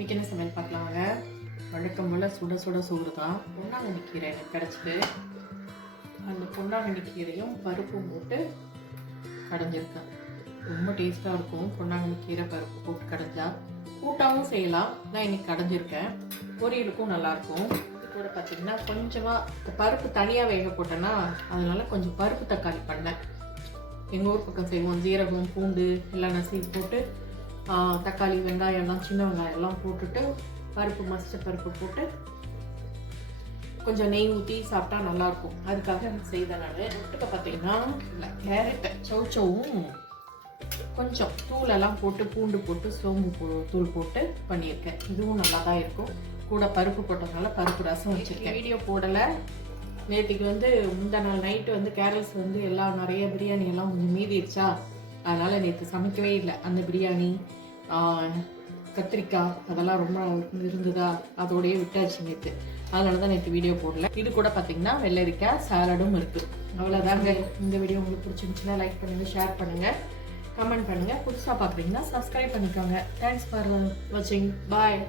இன்றைக்கி என்ன சமையல் பார்க்கலாங்க. வழக்கம் போல் சுட சுட சோறு தான். பொன்னாங்கண்ணி கீரை எனக்கு கிடச்சிது. அந்த பொன்னாங்கண்ணி கீரையும் பருப்பும் போட்டு கடைஞ்சிருக்கேன். ரொம்ப டேஸ்ட்டாக இருக்கும். பொன்னாங்கண்ணி கீரை பருப்பு போட்டு கடைஞ்சா கூட்டாகவும் செய்யலாம். நான் இன்றைக்கி கடைஞ்சிருக்கேன். பொரியலுக்கும் நல்லாயிருக்கும். இது கூட பார்த்திங்கன்னா கொஞ்சமாக பருப்பு தனியாக வேக போட்டேன்னா அதனால கொஞ்சம் பருப்பு தக்காளி பண்ணேன். எங்கள் ஊர் பக்கம் செய்வோம். ஜீரகம் பூண்டு எல்லாம் நசுக்கி போட்டு தக்காளி வெங்காயம் எல்லாம் சின்ன வெங்காயம் எல்லாம் போட்டுட்டு பருப்பு மசிச்ச பருப்பு போட்டு கொஞ்சம் நெய் ஊற்றி சாப்பிட்டா நல்லாயிருக்கும். அதுக்காக செய்தேன். நான் தொட்டுக்க பார்த்தீங்கன்னா கேரட்டை சவுச்சவும் கொஞ்சம் தூளெல்லாம் போட்டு பூண்டு போட்டு சோம்பு தூள் போட்டு பண்ணியிருக்கேன். இதுவும் நல்லா தான் இருக்கும். கூட பருப்பு போட்டதுனால பருப்பு ரசம் வச்சுருக்கேன். வீடியோ போடலை. நேற்றுக்கு முந்தா நாள் நைட்டு கேரல்ஸ் எல்லாம் நிறைய பிரியாணி எல்லாம் கொஞ்சம் மீதிடுச்சா, அதனால் நேற்று சமைக்கவே இல்லை. அந்த பிரியாணி கத்திரிக்காய் அதெல்லாம் ரொம்ப இருந்ததா, அதோடையே விட்டாச்சு நேற்று. அதனால தான் நேற்று வீடியோ போடல. இது கூட பார்த்தீங்கன்னா வெள்ளரிக்காய் சாலடும் இருக்குது. அவ்வளோதாங்க. இந்த வீடியோ உங்களுக்கு பிடிச்சிருந்துச்சுன்னா லைக் பண்ணுங்கள், ஷேர் பண்ணுங்கள், கமெண்ட் பண்ணுங்கள். புதுசாக பார்க்குறீங்கன்னா சப்ஸ்கிரைப் பண்ணிக்கோங்க. தேங்க்ஸ் ஃபார் வாட்சிங். பாய்.